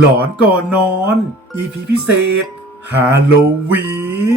หลอนก่อนนอน EP พิเศษ ฮาโลวี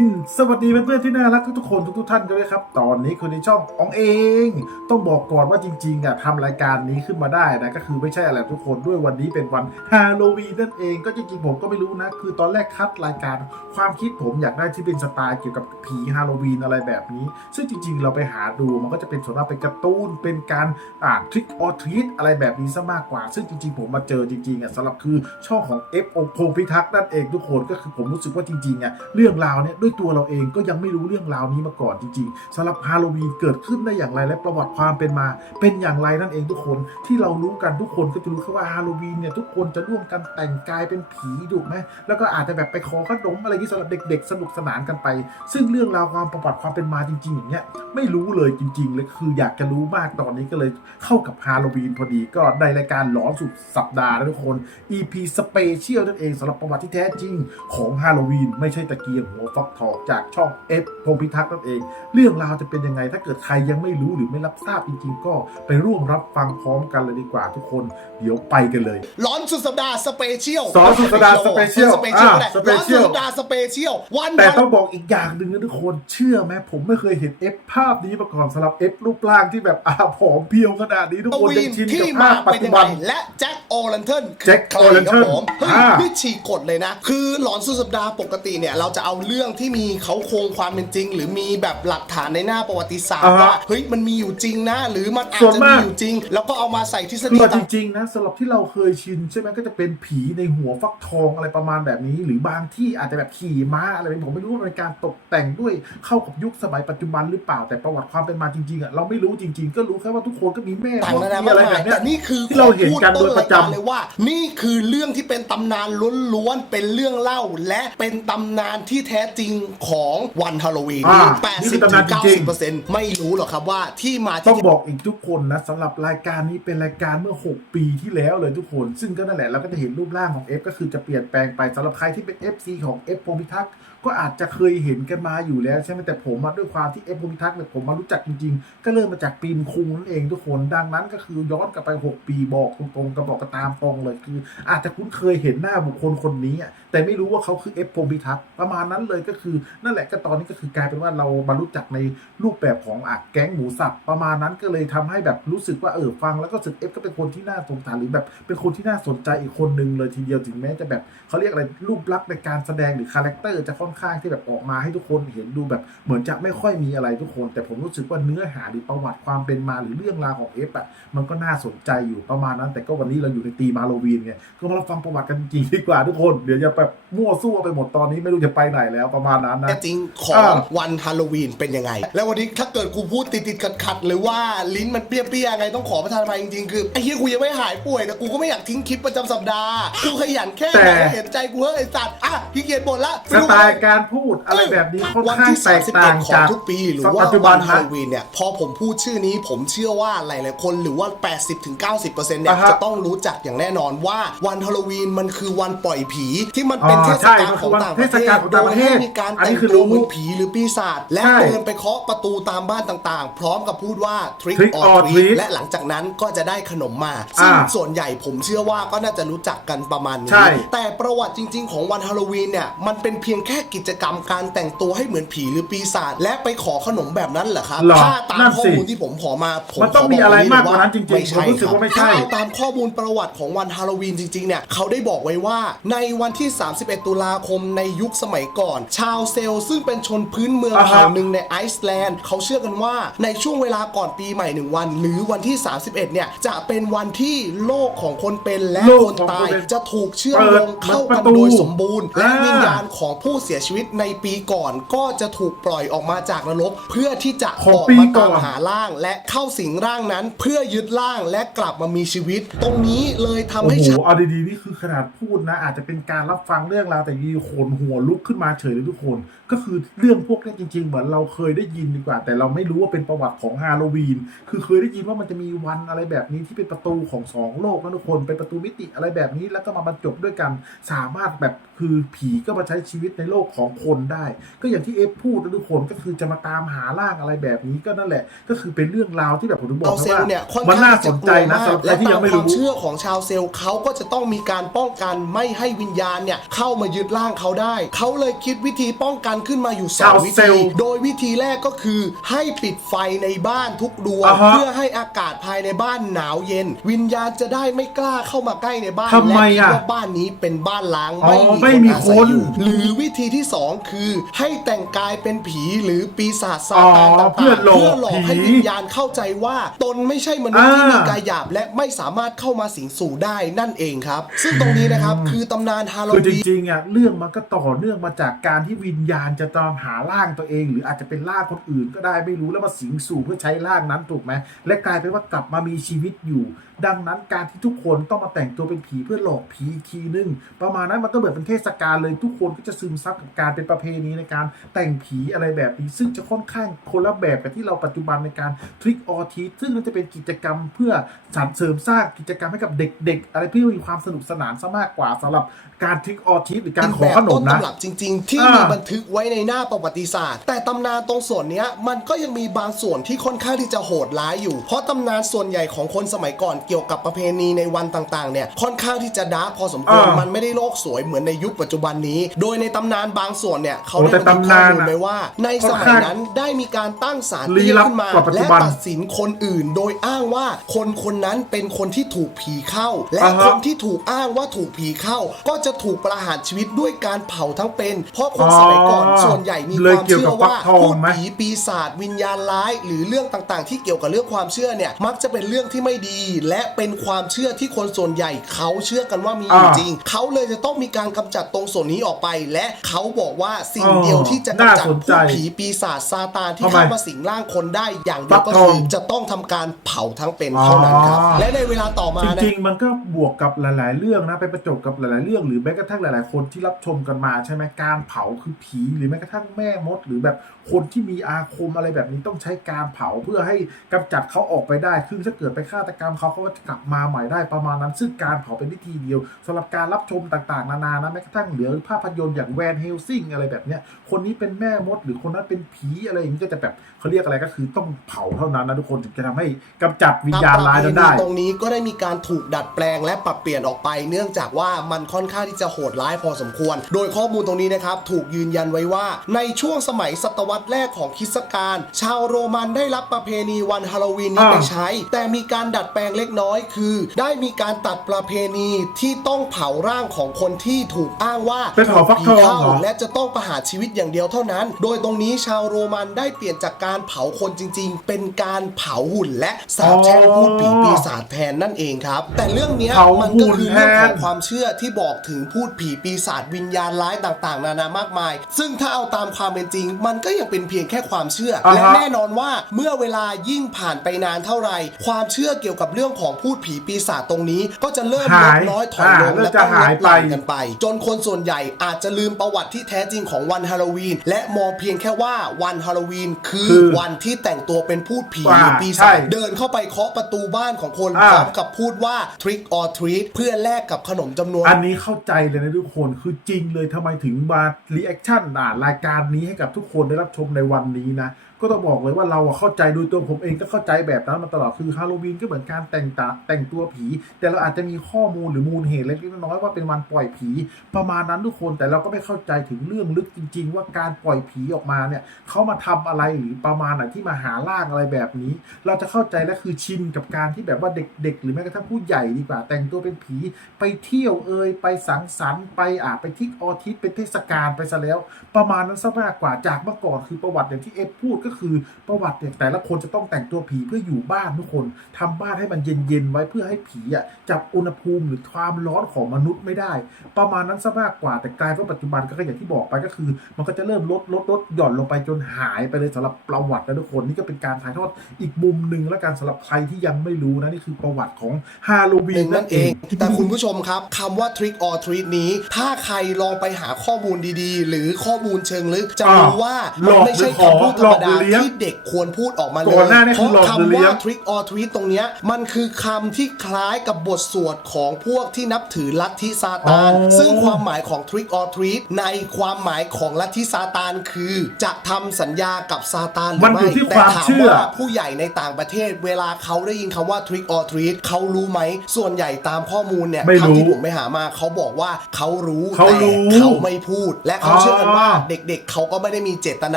น สวัสดีเพื่อนๆที่น่ารักทุกๆคนทุกๆท่านกันด้วยครับ ตอนนี้คุณในช่องอองเอง ต้องบอกก่อนว่าจริงๆอะทำรายการนี้ขึ้นมาได้นะก็คือไม่ใช่อะไรทุกคนด้วยวันนี้เป็นวันฮาโลวีนนั่นเองก็จริงๆผมก็ไม่รู้นะ คือตอนแรกคัดรายการความคิดผมอยากได้ที่เป็นสไตล์เกี่ยวกับผีฮาโลวีนอะไรแบบนี้ ซึ่งจริงๆ เราไปหาดูมันก็จะเป็นส่วนมากเป็นการ์ตูนเป็นการอ่านทริคออทรีตอะไรแบบนี้ซะมากกว่า ซึ่งจริงๆ ผมมาเจอจริงๆอะสำหรับคือช่องของ F อพงพิทักษ์นั่นเองทุกคนก็คือผมรู้สึกว่าจริงๆอะเรื่องราวเนี่ยด้วยตัวเราเองก็ยังไม่รู้เรื่องราวนี้มาก่อนจริงๆสำหรับฮาโลวีนเกิดขึ้นได้อย่างไรและประวัติความเป็นมา เป็นอย่างไรนั่นเองทุกคนที่เรารู้กันทุกคนก็จะรู้แค่ว่าฮาโลวีนเนี่ยทุกคนจะร่วมกันแต่งกายเป็นผีถูกไหมแล้วก็อาจจะแบบไปขอขนมอะไรที่สำหรับเด็ก ๆ สนุกสนานกันไป ซึ่งเรื่องราวความประวัติความเป็นมาจริงๆอย่างเงี้ยไม่รู้เลยจริงๆเลยคืออยากจะรู้มากตอนนี้ก็เลยเข้ากับฮาโลวีนพอดีก็ในรายการหลอนสุดสัปดาห์นะทุกคน EP สเปเชียลนั่นเองสำหรับประวัติที่แท้จริงของฮาโลวีนไม่ใช่ตะเกียงหัวฟักทองจากช่อง F พงพิทักษ์นั่นเอง เรื่องราวจะเป็นยังไง ถ้าเกิดใครยังไม่รู้หรือไม่รับทราบจริง ๆ ก็ไปร่วมรับฟังพร้อมกันเลยดีกว่าทุกคน เดี๋ยวไปกันเลย ร้อนสุดสัปดาห์สเปเชียลร้อนสุดสัปดาห์สเปเชียลสเปเชียลอ่าแหละสเปร้อนเชีสุยลดสัปดาห์สเปเชียลวันแต่พันต้องบอกอีกอย่างหนึ่งนะทุกคนเชื่อไหมผมไม่เคยเห็น F ภาพนี้มาก่อนสำหรับ F รูปร่างที่แบบอาผอมเพรียวขนาดนี้ทุกคนวียังนชินที่กับมาภาพปัจเป็นจุยังบัไงนและแจ็คโอลันเทนแจ็คใคร O'Lantern ครับผมเฮ้ยอ่านี่ฉีกกฎเลยนะ คือหลอนสุดสัปดาห์ปกติเนี่ยเราจะเอาเรื่องที่มีเขาโครงความเป็นจริง หรือมีแบบหลักฐานในหน้าประวัติศาสตร์อ่าฮะว่าเฮ้ยมันมีอยู่จริงนะ หรือมันอาจส่วนจะมามีกอยู่จริง แล้วก็เอามาใส่ทฤษคืฎีอจต่าง ริงๆนะสำหรับที่เราเคยชินใช่ไหมก็จะเป็นผีในหัวฟักทองอะไรประมาณแบบนี้ หรือบางที่อาจจะแบบขี่ม้าอะไรแบบนี้ผมไม่รู้ว่าเป็นการตกแต่งด้วยเข้ากับยุคสมัยปัจจุบันหรือเปล่าแต่ประวัติความเป็นมาจริงๆอะเราไม่รู้จริง ๆ ก็รู้แค่ว่าทุกคนก็มีแม่ต่างพ่อๆนานามีมากอะไรมาแบยบเนี้แต่ยนี่คือที่เราเห็นกันโดยประจำขอพูต้นายกาเลยว่า นี่คือเรื่องที่เป็นตำนานล้วนๆ เป็นเรื่องเล่า และเป็นตำนานที่แท้จริงของวันฮาโลวีนอ่าแปดนี่สิคืบอตำถึนานงจเก้าริสิง บเปอร์เซ็นต์ไม่รู้หรอกครับว่าที่มาต้อที่งบอกอีกทุกคนนะสำหรับรายการนี้เป็นรายการเมื่อ 6 ปีที่แล้วเลยทุกคน ซึ่งก็นั่นแหละเราก็จะเห็นรูปร่างของ F ก็คือจะเปลี่ยนแปลงไปสำหรับใครที่เป็น FC ของ F พงพิทักษ์ก็อาจจะเคยเห็นกันมาอยู่แล้วใช่ไหมแต่ผมด้วยความที่ F พงพิทักษ์เนี่ยผมมารู้จักจริง ๆ ก็เริ่มมาจากปีมคุงนั่นเองทุกคนดังนั้นก็คือย้อนกลับไป 6 ปีบอกตรงๆก็บอกกันตามตรงเลยคือ อาจจะคุ้นเคยเห็นหน้าบุคคลคนนี้อะแต่ไม่รู้ว่าเขาคือ F พงพิทักษ์ประมาณนั้นเลยก็คือ นั่นแหละก็ตอนนี้ก็คือกลายเป็นว่าเรามารู้จักในรูปแบบของอะแก๊งหมูสับประมาณนั้นก็เลยทำให้แบบรู้สึกว่าเออฟังแล้วก็รู้สึก F ก็เป็นคนที่น่าสงสารหรือแบบเป็นคนที่น่าสนใจอีกคนหนึ่งเลยทีเดียวถึงแม้จะแบบเขาเรียกอะไรรูปลักษณ์ในการแสดงหรือคาแรคเตอร์จะค่อนข้างที่แบบออกมาให้ทุกคนเห็นดูแบบเหมือนจะไม่ค่อยมีอะไรทุกคน แต่ผมรู้สึกว่าเนื้อหาหรือประวัติความเป็นมาหรือเรื่องราวของ F อะมันก็น่าสนใจอยู่ประมาณนั้น แต่ก็วันนี้เราอยู่ในตีมฮาโลวีนไงก็มารับฟังประวัติกันจริงๆดีกว่าทุกคนเดี๋ยวอย่าแบบมั่วซั่วไปหมดตอนนี้ไม่รู้จะไปไหนแล้วประมาณนั้นนะแท้จริงของอ่าวันฮาโลวีนเป็นยังไง แล้ววันนี้ถ้าเกิดกูพูดติดๆขัดๆหรือว่าลิ้นมันเปรี้ยๆไงต้องขอประทานอภัยจริงๆคือไอ้เหี้ยกูยังไม่หายป่วยแต่กูก็ไม่อยากทิ้งคลิปประจำสัปดาห์กูขยันแค่ไหนแต่เห็นใจกูเฮ้ยไอ้สัตว์อะพี่เกียรติบ่นละสไตล์การพูดอะไรแบบนี้ค่อนวันข้างที่แตกต่าง31ขอจางกทุกปีหรือว่าปัจจุบัวันนฮานะโลวีนเนี่ยพอผมพูดชื่อนี้ผมเชื่อว่าหลายๆคนหรือว่า 80-90%เนี่ยอ่าฮะจะต้องรู้จักอย่างแน่นอนว่าวันฮาโลวีนมันคือวันปล่อยผีที่มันเป็นอ๋อเทศใช่กาลมันคืของอวันต่างประเทเทศศกาลของโดต่างยประเทให้ศมีการอันแต่นี้งคือตัวรู้เหมือนผีหรือปีศาจและใช่เดินไปเคาะประตูตามบ้านต่างๆ พร้อมกับพูดว่า trick Trick or or treat treat และหลังจากนั้นก็จะได้ขนมมา ซึ่งอ่าส่วนใหญ่ผมเชื่อว่าก็น่าจะรู้จักกันประมาณนี้ใช่แต่ประวัติจริง ๆ ของวันฮาโลวีนเนี่ยมันเป็นเพียงแค่กิจกรรมการแต่งตัวให้เหมือนผีหรือปีศาจและไปขอขนมแบบนั้นเหรอครับ หรอถ้าตามนั่นข้อสิมูลที่ผมขอมาผมมันต้องขบมีอะไรย่มากกว่านั้นจริงๆไม่ใช่ผมรู้สึกว่าไม่ใช่ครับถ้าเอาตามข้อมูลประวัติของวันฮาโลวีนจริงๆเนี่ยเขาได้บอกไว้ว่าในวันที่ 31 ตุลาคมในยุคสมัยก่อน ชาวเซลล์ซึ่งเป็นชนพื้นเมืองอ่าฮะ เผ่าหนึ่งในไอซ์แลนด์เขาเชื่อกันว่าในช่วงเวลาก่อนปีใหม่หนึ่งวัน หรือวันที่ 31 เนี่ยจะเป็นวันที่โลกของคนเป็นและโลกคนของคนตายเป็นจะถูกเชื่อมเปิโยดงเข้าปกันระตูโดยสมบูรณ์ และอ่าวิญญาณของผู้เสียชีวิตในปีก่อนก็จะถูกปล่อยออกมาจากนรก เพื่อที่จะของออกปีมาก่ตาอมนหาร่าง และเข้าสิงร่างนั้น เพื่อยึดร่างและกลับมามีชีวิต ตรงนี้เลยทำโอ้ให้โหชาวเอาดีๆนี่คือขนาดพูดนะ อาจจะเป็นการรับฟังเรื่องราวแต่มีคขนหัวลุกขึ้นมาเฉยเลยทุกคน ก็คือเรื่องพวกนี้จริง ๆ เหมือนเราเคยได้ยินดีกว่า แต่เราไม่รู้ว่าเป็นประวัติของฮาโลวีนคือเคยได้ยินว่ามันจะมีวันอะไรแบบนี้ที่เป็นประตูของสองโลกนะทุกคนเป็นประตูมิติอะไรแบบนี้แล้วก็มาบรรจบด้วยกันสามารถแบบคือผีก็มาใช้ชีวิตในโลกของคนได้ ก็อย่างที่เอฟพูดนะทุกคนก็คือจะมาตามหาร่างอะไรแบบนี้ก็นั่นแหละ ก็คือเป็นเรื่องราวที่แบบผมถึงบอกเอานะเซลว่าล์เนี่ยค่อนมันข้าน่างสจะนกใจลัวนะมากสำหรับใครและที่ยัตางมไม่ความรู้เชื่อของชาวเซลล์เขาก็จะต้องมีการป้องกันไม่ให้วิญญาณเนี่ยเข้ามายึดร่างเขาได้ เขาเลยคิดวิธีป้องกันขึ้นมาอยู่สอชางววิเซลธีล์โดยวิธีแรกก็คือให้ปิดไฟในบ้านทุกดวงอ่าฮะเพื่อให้อากาศภายในบ้านหนาวเย็น วิญญาณจะได้ไม่กล้าเข้ามาใกล้ในบ้านทำไมและคิดอะว่าบ้านนี้เป็นบ้านล้างอ๋อไม่มีไม่มีคนอาศัยคนอยู่หรือวิธีที่สองคือ ให้แต่งกายเป็นผีหรือปีศาจซาตานอ๋อต่างๆเพื่อหลอกเพื่อหลอกให้ผีวิญญาณเข้าใจว่าตนไม่ใช่มนุษย์ที่อ่ามีมีกายหยาบ และไม่สามารถเข้ามาสิงสู่ได้นั่นเองครับ ซึ่งตรงนี้นะครับคือตำนานฮาโลคือจวีนริงๆอะเรื่องมันก็ต่อเนื่องมาจากการที่วิญญาณจะตามหาร่างตัวเอง หรืออาจจะเป็นร่างคนอื่นก็ได้ไม่รู้แล้วมาสิงสู่เพื่อใช้ร่างนั้นถูกไหมและกลายเป็นว่ากลับมามีชีวิตอยู่ ดังนั้นการที่ทุกคนต้องมาแต่งตัวเป็นผีเพื่อหลอกผีอีกทีนึงประมาณนั้นมันก็เหมือนเป็นเทศกาลเลยทุกคนก็จะซึมซับกับการเป็นประเพณีในการแต่งผีอะไรแบบนี้ ซึ่งจะค่อนข้างคนละแบบกับที่เราปัจจุบันในการทริกออทีซึ่งมันจะเป็นกิจกรรมเพื่อสรรเสริมสร้างกิจกรรมให้กับเด็ก ๆ อะไรเพื่อมีความสนุกสนานซะมากกว่าสำหรับการทริกออทีหรือการขอแบบขนต้นตำรับจริง ๆ ที่มีบันทึกไว้ในหน้าประวัติศาสตร์ แต่ตำนานตรงส่วนนี้มันก็ยังมีบางส่วนที่ค่อนข้างที่จะโหดร้ายอยู่ เพราะตำนานส่วนใหญ่ของคนสมัยก่อนเกี่ยวกับประเพณีในวันต่างๆเนี่ยค่อนข้างที่จะดาร์กพอสมควรมันไม่ได้โลกสวยเหมือนในยุคปัจจุบันนี้ โดยในตำนานบางส่วนเนี่ยเขาโอ้ได้แต่บันทึกข้อตำนานมูลอะไว้ว่า ในสมัยนั้นได้มีการตั้งศาลลี้เตี้ยลับขึ้นมากว่าปัจจุและบันตัดสินคนอื่น โดยอ้างว่าคนคนนั้นเป็นคนที่ถูกผีเข้า และอ่าฮะคนที่ถูกอ้างว่าถูกผีเข้า ก็จะถูกประหารชีวิตด้วยการเผาทั้งเป็น เพราะคนสมัยก่อนอ๋อส่วนใหญ่มีเลความยเกี่ยวเชื่กัอบฟัว่ากทองพูดไหมผีปีศาจวิญญาณร้าย หรือเรื่องต่างๆ ที่เกี่ยวกับเรื่องความเชื่อเนี่ยมักจะเป็นเรื่องที่ไม่ดี และเป็นความเชื่อที่คนส่วนใหญ่เขาเชื่อกันว่ามีอยู่อ่าจริง เขาเลยจะต้องมีการกำจัดตรงส่วนนี้ออกไป และเขาบอกว่าสิ่งอ๋อเดียวที่จะกำจัดน่าสนใจพูดผีปีศาจซาตานที่ทำไมเข้ามาสิงร่างคนได้อย่างเดียวก็ฟักทองคือจะต้องทำการเผาทั้งเป็นเท่านั้นครับอ๋อและในเวลาต่อมาจนะริงๆ มันก็บวกกับหลาย ๆ เรื่องนะไปประจบกับหลาย ๆ เรื่องหรือแม้กระทั่งหลาย ๆ คนที่รับชมกันมาใช่ไหมการเผาคือผีหรือแม้กระทั่งแม่มด หรือแบบคนที่มีอาคมอะไรแบบนี้ต้องใช้การเผาเพื่อให้กำจัดเขาออกไปได้คือถ้าเกิดไปฆาตกรรมเขาเขาก็จะกลับมาใหม่ได้ประมาณนั้น ซึ่งการเผาเป็นวิธีเดียวสำหรับการรับชมต่าง ๆ นานานะแม้กระทั่งเหลือภาพยนตร์อย่างแวนเฮลซิงอะไรแบบเนี้ยคนนี้เป็นแม่มด หรือคนนั้นเป็นผีอะไรอย่างนี้ก็จะแบบเขาเรียกอะไรก็คือต้องเผาเท่านั้นนะทุกคนถึงจะทำให้กำจัดวิญญาณร้ายนั้นได้ ตรงนี้ก็ได้มีการถูกดัดแปลงและปรับเปลี่ยนออกไป เนื่องจากว่ามันค่อนข้างที่จะโหดร้ายพอสมควร โดยข้อมูลตรงนี้นะครับถูกยืนยันไว้ว่าในช่วงสมัยศตวรรษแรกของคริสตกาลชาวโรมันได้รับประเพณีวันฮาโลวีนนี้อ่าไปใช้ แต่มีการดัดแปลงเล็กน้อยคือ ได้มีการตัดประเพณีที่ต้องเผาร่างของคนที่ถูกอ้างว่าไปเผาฟักทองถูผีเข้าเหรอและจะต้องประหารชีวิตอย่างเดียวเท่านั้น โดยตรงนี้ชาวโรมันได้เปลี่ยนจากการเผาคนจริง ๆ เป็นการเผาหุ่นและสาบแช่งพูดผีปีศาจแทนนั่นเองครับ แต่เรื่องเนี้ยเผามันก็คือเรื่องหุ่นแทนของความเชื่อที่บอกถึงพูดผีปีศาจวิญญาณร้ายต่างๆ นานามากมาย ซึ่งถ้าเอาตามความเป็นจริง มันก็ยังเป็นเพียงแค่ความเชื่ออ่าฮะและแน่นอนว่าเมื่อเวลายิ่งผ่านไปนานเท่าไหร่ความเชื่อเกี่ยวกับเรื่องของพูดผีปีศาจตรงนี้ ก็จะเริ่มลหาดยน้อยถอยลงอ่าและเริ่มจะต้องลหายดไปหลั่นกันไป จนคนส่วนใหญ่อาจจะลืมประวัติที่แท้จริงของวันฮาโลวีน และมองเพียงแค่ว่าวันฮาโลวีนคือคือวันที่แต่งตัวเป็นพูดผีอ่าหรือปีศาจใช่เดินเข้าไปเคาะประตูบ้านของคนอ่า พร้อมกับพูดว่า trick or treat เพื่อแลกกับขนมจำนวน อันนี้เข้าใจเลยนะทุกคนคือจริงเลยทำไมถึงมารีแอคชั่นอ่ารายการนี้ให้กับทุกคนได้รับชมในวันนี้นะ ก็ต้องบอกเลยว่าเราอะเข้าใจโดยตัวผมเองก็เข้าใจแบบนั้นมาตลอดคือฮาโลวีนก็เหมือนการแต่งตาแต่งตัวผี แต่เราอาจจะมีข้อมูลหรือมูลเหตุเล็กๆน้อยๆว่าเป็นวันปล่อยผี ประมาณนั้นทุกคนแต่เราก็ไม่เข้าใจถึงเรื่องลึกจริง ๆ ว่าการปล่อยผีออกมาเนี่ยเขามาทำอะไรหรือประมาณไหนที่มาหาร่างอะไรแบบนี้ เราจะเข้าใจและคือชินกับการที่แบบว่าเด็กๆ หรือแม้กระทั่งผู้ใหญ่ดีกว่า แต่งตัวเป็นผีไปเที่ยวเอ่ยไปสังสรรค์ไปอ่าไปทิกออทิสเป็นเทศกาลไปซะแล้ว ประมาณนั้นซะมากกว่าจากเมื่อก่อนคือประวัติอย่างที่เอฟพูดก็คือประวัติเนี่ยแต่ละคนจะต้องแต่งตัวผีเพื่ออยู่บ้านทุกคนทำบ้านให้มันเย็นๆไว้เพื่อให้ผีอะจับอุณหภูมิหรือความร้อนของมนุษย์ไม่ได้ ประมาณนั้นซะมากกว่าแต่กลายว่าปัจจุบันก็อย่างที่บอกไปก็คือ มันก็จะเริ่มลดลดลดหย่อนลงไปจนหายไปเลยสำหรับประวัตินะทุกคนนี่ก็เป็นการถ่ายทอดอีกมุมหนึ่งและการสำหรับใครที่ยังไม่รู้นะนี่คือประวัติของฮาโลวีเอนงนั่นั่นนเอเองงแต่คุณผู้ชมครับคำว่า trick or treat นี้ ถ้าใครลองไปหาข้อมูลดีๆ หรือข้อมูลเชิงลึก จะอ่ารู้ว่าหลมันอกไม่ใช่หรือขอคำพูดธรรมดาหลอกหรือเลี้ยงที่เด็กควรพูดออกมาเลก่อนหน้านี้เพคือราะหลอกหรือคำเลี้ยว่าง trick or treat ตรงเนี้ยมันคือคำที่คล้ายกับบทสวดของพวกที่นับถือลัทธิซาตานอ๋อซึ่งความหมายของ trick or treat ในความหมายของลัทธิซาตานคือ จะทำสัญญากับซาตานหรืมันออยู่ไม่ที่แต่ความถามเชื่อ ว่าผู้ใหญ่ในต่างประเทศ เวลาเขาได้ยินคำว่า trick or treat เขารู้ไหม ส่วนใหญ่ตามข้อมูลเนี่ยไม่รู้เท่าที่ผมไปหามาเขาบอกว่าเขารู้เขารู้แต่เขาไม่พูด และเขาอ๋อเชื่อกันว่าเด็กๆ เขาก็ไม่ได้มีเจตน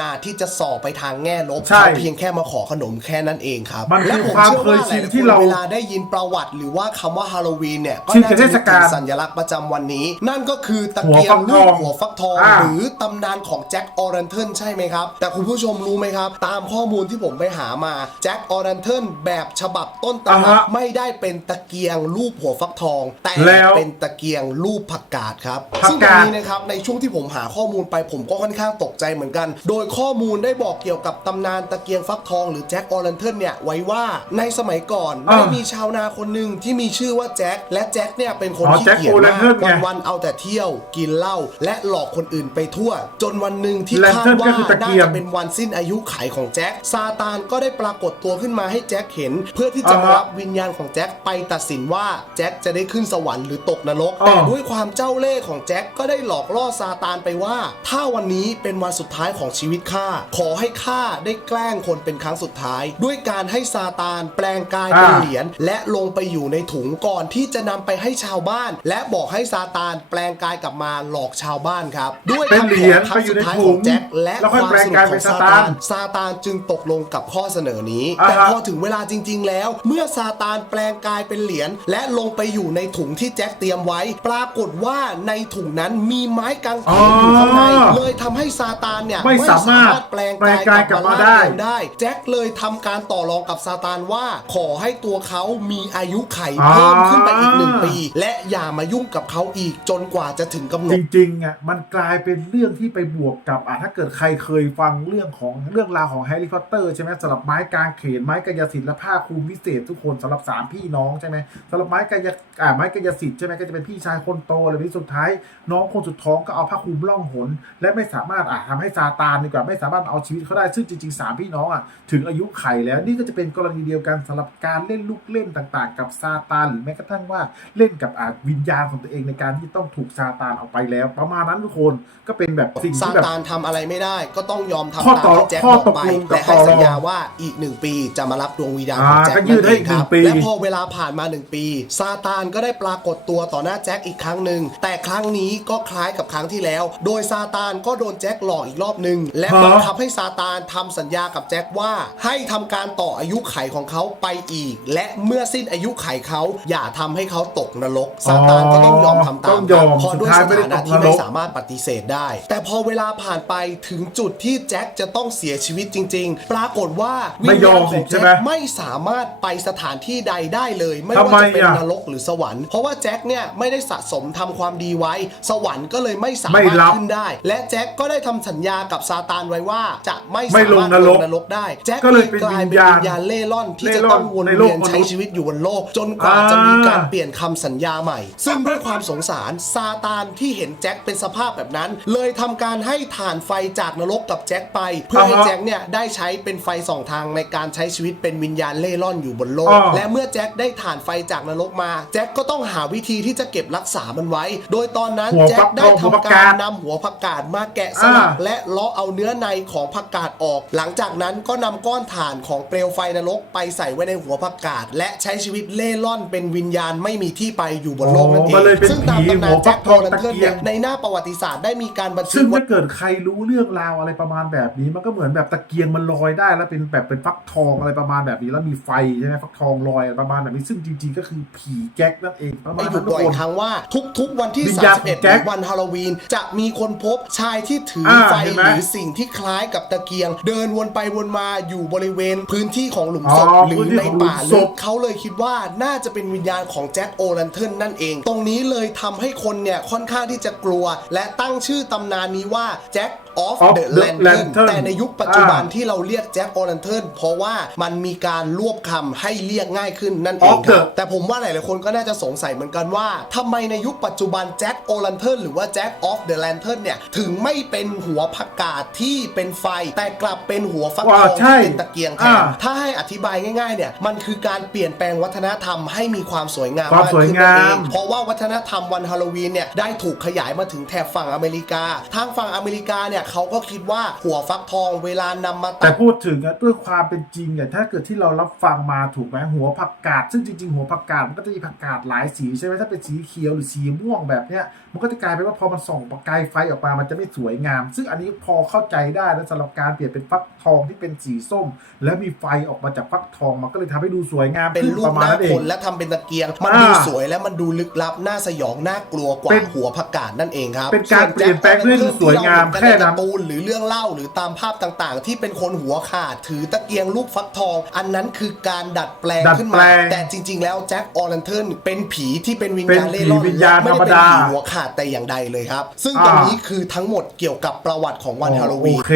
าที่จะส่อไปทางแง่ลบใช่เขาเพียงแค่มาขอขนมแค่นั้นเองครับมันคือและผมความเชื่อว่าเคยชินหลายๆที่คนเรา เวลาได้ยินประวัติหรือว่าคำว่าฮาโลวีนเนี่ย ก็ชินน่ากับจะเทนึศกกาถึลงสัญลักษณ์ประจำวันนี้ นั่นก็คือตะหัวเกียฟังกทลูอกงหัวฟักทองอ่า หรือตำนานของแจ็คออรันเทิลใช่ไหมครับ แต่คุณผู้ชมรู้ไหมครับ ตามข้อมูลที่ผมไปหามาแจ็คออรันเทิลแบบฉบับต้นตำอ่ารับฮะไม่ได้เป็นตะเกียงรูปหัวฟักทอง แต่แล้วเป็นตะเกียงรูปผักกาดครับผักกาด ซึ่งตรงนี้นะครับในช่วงที่ผมหาข้อมูลไปผมก็ค่อนข้างตกใจเหมือนกัน โดยข้อมูลได้บอกเกี่ยวกับตำนานตะเกียงฟักทองหรือแจ็คออรันเทิลเนี่ยไว้ว่าในสมัยก่อนอ่าได้มีชาวนาคนหนึ่งที่มีชื่อว่าแจ็คและแจ็คเนี่ยเป็นคนอ๋อที่แจ็คเกียจโอแลนมากเทิร์นไงวันๆเอาแต่เที่ยวกินเหล้าและหลอกคนอื่นไปทั่ว จนวันหนึ่งที่แลนคาเทิดร์นก็ว่าคือตะน่าเกียงจะเป็นวันสิ้นอายุขัยของแจ็คซาตานก็ได้ปรากฏตัวขึ้นมาให้แจ็คเห็น เพื่อที่จะมาอ่าฮะรับวิญญาณของแจ็คไปตัดสินว่าแจ็คจะได้ขึ้นสวรรค์หรือตกนรกอ๋อแต่ด้วยความเจ้าเล่ห์ของแจ็คก็ได้หลอกล่อซาตานไปว่า ถ้าวันนี้เป็นวันสุดท้ายของชีวิตข้าขอให้ข้าได้แกล้งคนเป็นครั้งสุดท้าย ด้วยการให้ซาตานแปลงกายเป็นอ่าเหรียญและลงไปอยู่ในถุงก่อนที่จะนำไปให้ชาวบ้าน และบอกให้ซาตานแปลงกายกลับมาหลอกชาวบ้านครับด้วยเป็นคำเหขรีอยญครั้ไปงอยู่สุดในท้ายถุของงแจ็คและแล้วคค่อยวามแปลงสนุกกายขเป็อนงซาซาตาตานนซาตานจึงตกลงกับข้อเสนอนี้ อ่าฮะ แต่พอถึงเวลาจริง ๆ แล้ว เมื่อซาตานแปลงกายเป็นเหรียญและลงไปอยู่ในถุงที่แจ็คเตรียมไว้ ปรากฏว่าในถุงนั้นมีไม้กางเขนอยู่ข้างในอ๋อเลยทำให้ซาตานเนี่ยไม่สามารถแปลงแปลงกายกลับมาได้ร่งเดิได้แจ็คเลยทำการต่อรองกับซาตานว่า ขอให้ตัวเขามีอายุไขเพิ่มขึ้นไปอีกหนึ่งปี และอย่ามายุ่งกับเขาอีกจนกว่าจะถึงกำหนจด ริงๆอะมันกลายเป็นเรื่องที่ไปบวกกับอะถ้าเกิดใครเคยฟังเรื่องของเรื่องราวของแฮร์รี่พอตเตอร์ใช่ไหมสำหรับไม้กางเขนไม้กายสิทธิ์และผ้าคลุมวิเศษทุกคนสำหรับสามพี่น้องใช่ไหมสำหรับไม้กายอ่าไม้กายสิทธิ์ใช่ไหมก็จะเป็นพี่ชายคนโตอะไรที่สุดท้าย น้องคนสุดท้องก็เอาผ้าคลุมล่องหน และไม่สามารถอะทำให้ซาตานดีกว่าไม่สามารถเอาชีวิตเขาได้ซึ่งจริงๆสามพี่น้องอะถึงอายุไขแล้วนี่ก็จะเป็นกรณีเดียวกันสำหรับการเล่นลูกเล่นต่างๆ กับซาตานหรือแม้กระทั่งว่าเล่นกับอาวิญญาณของตัวเองในการที่ต้องถูกซาตานเอาไปแล้ว ประมาณนั้นทุกคนก็เป็นแบบสิ่งซาที่แบบ ตานทำอะไรไม่ได้ ก็ต้องยอมทำข้อตามต่อที่แจ็คข้อบอตกกไปลงกับและให้ต่อรองสัญญาว่าอีกหนึ่งปีจะมารับดวงวิญญาณของอ่าแจ็คก็ยืดให้นั่นเองครับหนึ่งปี และพอเวลาผ่านมาหนึ่งปีซาตานก็ได้ปรากฏตัวต่อหน้าแจ็คอีกครั้งหนึ่งแต่ครั้งนี้ก็คล้ายกับครั้งที่แล้ว โดยซาตานก็โดนแจ็คหลอกอีกรอบหนึ่งและฮะบังคับให้ซาตานทำสัญญากับแจ็คว่า ให้ทำการต่ออายุไขของเขาไปอีก และเมื่อสิ้นอายุไขเขาอย่าทำให้เขาตกนรกซาตานก็ต้องยอมทำตามต้องยอมเพราะด้วยสุดท้ายสไม่ได้ถานะตกที่นรไม่กสามารถปฏิเสธได้ แต่พอเวลาผ่านไปถึงจุดที่แจ็คจะต้องเสียชีวิตจริง ๆ ปรากฏว่าไม่วิญยอญามณของใช่แจ็คไหมไม่สามารถไปสถานที่ใดได้เลย ไม่ทำไมว่าจะเป็นอะนรกหรือสวรรค์เพราะว่าแจ็คเนี่ยไม่ได้สะสมทำความดีไว้ สวรรค์ก็เลยไม่สาไม่มารถรับขึ้นได้ และแจ็คก็ได้ทำสัญญากับซาตานไว้ว่าจะไม่ไม่สาลงมารถนรกลงนรกได้ แจ็คก็เลยเป็นกลายวิเป็นญญาณวิญญาณเล่ร่อนที่เล่จะร่อนต้องวนในโลเวีกยนมนุษย์ใช้ชีวิตอยู่บนโลก จนกว่าอ่าจะมีการเปลี่ยนคำสัญญาใหม่ ซึ่งด้วยความสงสารซาตานที่เห็นแจ็คเป็นสภาพแบบนั้น เลยทำการให้ฐานไฟจากนรกกับแจ็คไป เพื่อให้อ่าฮะแจ็คเนี่ยได้ใช้เป็นไฟสองทางในการใช้ชีวิตเป็นวิญญาณเล่ร่อนอยู่บนโลกอ่าและเมื่อแจ็คได้ฐานไฟจากนรกมาแจ็คก็ต้องหาวิธีที่จะเก็บรักษามันไว้ โดยตอนนั้นหัวแจ็ฟัคกได้ทองหัวทำผักกาการดนำหัวผักกาดมาแกะสลักอ่าและเลาะเอาเนื้อในของผักกาดออก หลังจากนั้นก็นำก้อนถ่านของเปลวไฟนรกไปใส่ไว้ในหัวผักกาดและใช้ชีวิตเล่ร่อนเป็นวิญญาณไม่มีที่ไปอยู่บนโลกนั่นเออ๋อมันเลยงเป็นซึ่งตามผีตำนาหันวฟัแจ็กคทโทองรันตะเทิลเกียเนี่งยในหน้าประวัติศาสตร์ได้มีการบันทึซึ่กงไว้ถ้าเกิดใครรู้เรื่องราวอะไรประมาณแบบนี้ มันก็เหมือนแบบตะเกียงมันลอยได้ แล้วเป็นแบบเป็นฟักทองอะไรประมาณแบบนี้ แล้วมีไฟใช่ไหมฟักทองลอยอะไรประมาณแบบนี้ซึ่งจริงๆก็คือผีแก๊กนั่นเองประมาไม่ณหยุนั้ดนทุบ่กอยคนครั้งว่าทุกๆวันที่วิญญาณของ31แจ็คหรือวันฮาโลวีนจะมีคนพบชายที่ถืออาไฟเห็นไหมหรือสิ่งที่คล้ายกับตะเกียง เดินวนไปวนมาอยู่บริเวณพื้นที่ของหลุมศพอ๋อหรือพื้นที่ในของหลุมป่าศลึพกเขาเลยคิดว่าน่าจะเป็นวิญญาณของแจ็คโอลันเทิร์นนั่นเอง ตรงนี้เลยทำให้คนเนี่ยค่อนข้างที่จะกลัวและตั้งชื่อตำนานนี้ว่าแจ็คออฟ Of เดอะ the แลนเทิร์น Lantern แต่ในยุคปัจจุบันอ่า ที่เราเรียกแจ็คโอลันเทิร์นเพราะว่ามันมีการรวบคำให้เรียกง่ายขึ้นนั่นเอง Of ครับ the แต่ผมว่าหลายๆคนก็น่าจะสงสัยเหมือนกันว่าทำไมในยุคปัจจุบันแจ็คโอลันเทิร์นหรือว่าแจ็คออฟเดอะแลนเทิร์นเนี่ย ถึงไม่เป็นหัวผักกาดที่เป็นไฟ แต่กลับเป็นหัวฟักทว่าองใช่ที่เป็นตะเกียงแทนอ่าถ้าให้อธิบายง่ายๆเนี่ยมันคือการเปลี่ยนแปลงวัฒนธรรมให้มีความสวยงามความมากสวยขึ้นนั่นเองงาม เพราะว่าวัฒนธรรมวันฮาโลวีนเนี่ยได้ถูกขยายมาถึงแถบฝั่งอเมริกาทางฝั่งอเมริกาเนี่ยเขาก็คิดว่าหัวฟักทองเวลานำมาแต่พูดถึงอะด้วยความเป็นจริงเนี่ยถ้าเกิดที่เรารับฟังมาถูกไหมหัวผักกาดซึ่งจริงๆ หัวผักกาดมันก็จะมีผักกาดหลายสีใช่ไหมถ้าเป็นสีเขียวหรือสีม่วงแบบเนี้ยมันก็จะกลายเป็นว่าพอมันส่องประกายไฟออกมามันจะไม่สวยงาม ซึ่งอันนี้พอเข้าใจได้นะสำหรับการเปลี่ยนเป็นฟักทองที่เป็นสีส้ม แล้วมีไฟออกมาจากฟักทองมันก็เลยทำให้ดูสวยงามเป็นขึ้รูปประมาหณน้านั้นเอคงนและทำเป็นตะเกียงมันอ่าดูสวยและมันดูลึกลับน่าสยองน่ากลัวกว่าเป็นหัวผักกาดนั่นเองครับเป็นการส่วเปลี่ยนแปลงด้วยจ็คสวยงามที่เรแค่เห็กันั้นการ์ตูนหรือเรื่องเล่าหรือตามภาพต่างๆ ที่เป็นคนหัวขาดถือตะเกียงลูกฟักทอง อันนั้นคือการดัดแปลงดัดขึ้นแปลมางแต่จริง ๆ แล้วแจ็คออรันเทิร์นเป็นผีที่เป็นวิญญาณเป็นเล่ร่อนผีวิญญาณและไม่ได้เป็นธรรมดาผีหัวขาดแต่อย่างใดเลยครับ ซึ่งตรงนี้คือทั้งหมดเกี่ยวกับประวัติของวันฮาโลวีน โอเค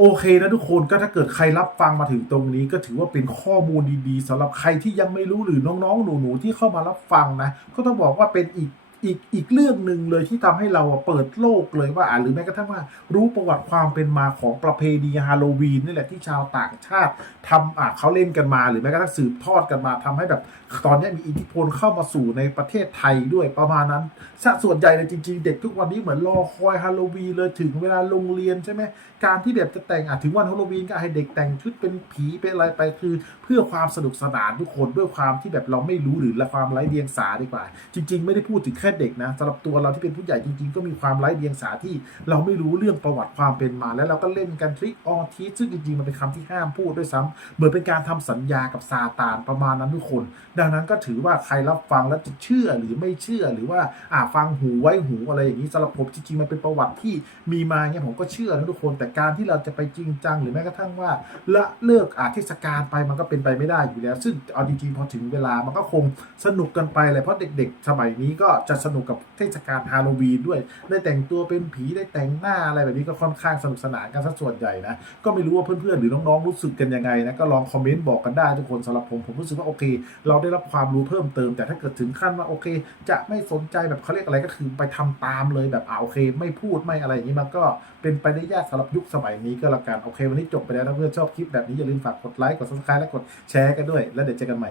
โอเคนะทุกคนก็ถ้าเกิดใครรับฟังมาถึงตรงนี้ก็ถือว่าเป็นข้อมูลดีๆสำหรับใครที่ยังไม่รู้หรือน้องๆ หนูๆที่เข้ามารับฟังนะ ก็ต้องบอกว่าเป็นอีก อีกอีกเรื่องหนึ่งเลยที่ทำให้เราเปิดโลกเลยว่าหรือแม้กระทั่งว่า รู้ประวัติความเป็นมาของประเพณีฮาโลวีนนี่แหละที่ชาวต่างชาติทำอะเขาเล่นกันมา หรือแม้กระทั่งสืบทอดกันมาทำให้แบบ ตอนนี้มีอิทธิพลเข้ามาสู่ในประเทศไทยด้วยประมาณนั้นซะส่วนใหญ่เลยจริง ๆ เด็กทุกวันนี้เหมือนรอคอยฮาโลวีนเลยถึงเวลาโรงเรียนใช่ไหมการที่แบบจะแต่งอะถึงวันฮาโลวีนก็ให้เด็กแต่งชุดเป็นผีเป็นอะไรไปคือ เพื่อความสนุกสนานทุกคนด้วยความที่แบบเราไม่รู้หรือละความไร้เดียงสาดีกว่า จริง ๆ ไม่ได้พูดถึงแค่เด็กนะสำหรับตัวเราที่เป็นผู้ใหญ่จริง ๆ ก็มีความไร้เดียงสาที่เราไม่รู้เรื่องประวัติความเป็นมา แล้วเราก็เล่นกันทริคออทีซึ่งจริงๆมันเป็นคำที่ห้ามพูดด้วยซ้ำเหมือนเป็นการทำสัญญากับซาตานประมาณนั้นทุกคน ดังนั้นก็ถือว่าใครรับฟังแล้วจะเชื่อหรือไม่เชื่อหรือว่าอ่าฟังหูไว้หูอะไรอย่างนี้สำหรับผมจริงๆมันเป็นประวัติที่มีมาเนี่ยผมก็เชื่อนะทุกคน แต่การที่เราจะไปจริงจังหรือแม้กระทั่งว่าละเลิกอาเทศกาลไปมันก็เป็นไปไม่ได้อยู่แล้ว ซึ่งเอาจริงๆพอถึงเวลามันก็คงสนุกกันไปเลยเพราะเด็ก ๆ สมัยนี้ก็จะสนุกกับเทศกาลฮาโลวีนด้วย ได้แต่งตัวเป็นผีได้แต่งหน้าอะไรแบบนี้ก็ค่อนข้างสนุกสนานกันส่วนใหญ่นะ ก็ไม่รู้ว่าเพื่อนๆหรือน้องๆรู้สึกกันยังไงนะ ก็ลองคอมเมนต์บอกกันได้ทุกคนสำหรับผมผมรู้สึกว่าโอเค เราได้รับความรู้เพิ่มเติม แต่ถ้าเกิดถึงขั้นว่าโอเค จะไม่สนใจแบบเขาเรียกอะไรก็คือไปทำตามเลยแบบอ่าโอเค ไม่พูดไม่อะไรอย่างนี้มันก็เป็นไปได้ยากสำหรับยุคสมัยนี้ก็แล้วกันโอเค วันนี้จบไปแล้วถ้าเพื่อนชอบคลิปแบบนี้อย่าลืมฝากกดไลค์กดซับสไครต์และกดแชร์กันด้วย แล้วเดี๋ยวเจอกันใหม่